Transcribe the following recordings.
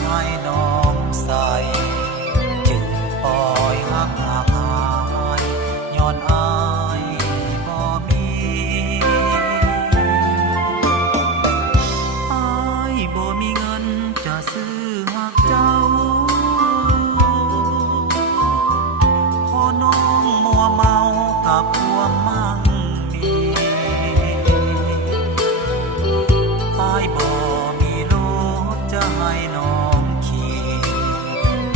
ให้น้องใส่จึงปล่อยหักหายย้อนอายบ่มีอายบ่มีเงินจะซื้อหักเจ้าพอน้องมัวเมากับความมั่งมีอายบ่มีรถจะให้น้องขี่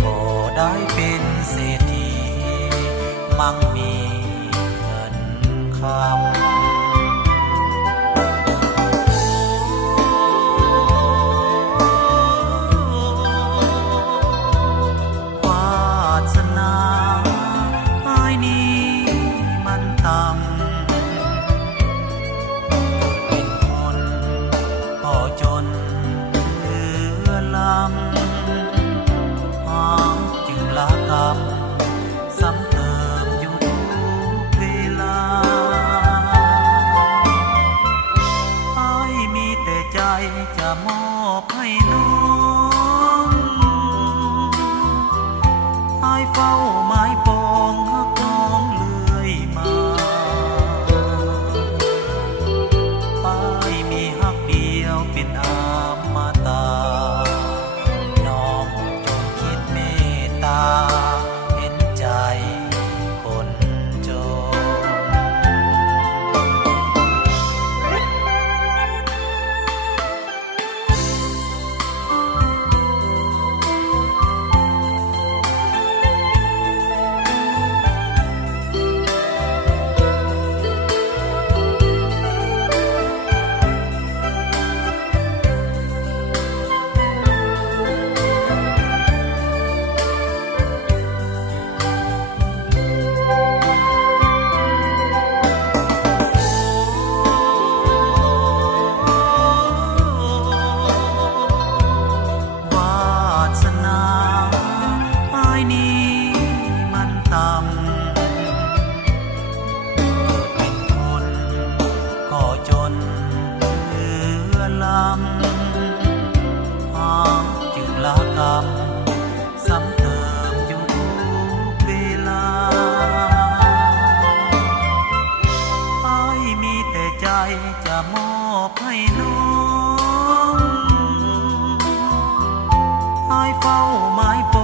บ่ได้เป็นเศรษฐีมั่งมีเงินคำซ้ำเติมอยู่ทุกเวลาอ้ายมีแต่ใจจะมอบให้น้องอ้ายเฝ้าไม้ปองหักน้องเลื่อยมาอ้ายมีหักเดียวเป็นอมตะน้องจงคิดเมตตาซ้ำเติมอยู่ทุกเวลาอ้ายมีแต่ใจจะมอบให้น้องอ้ายเฝ้าไม้ป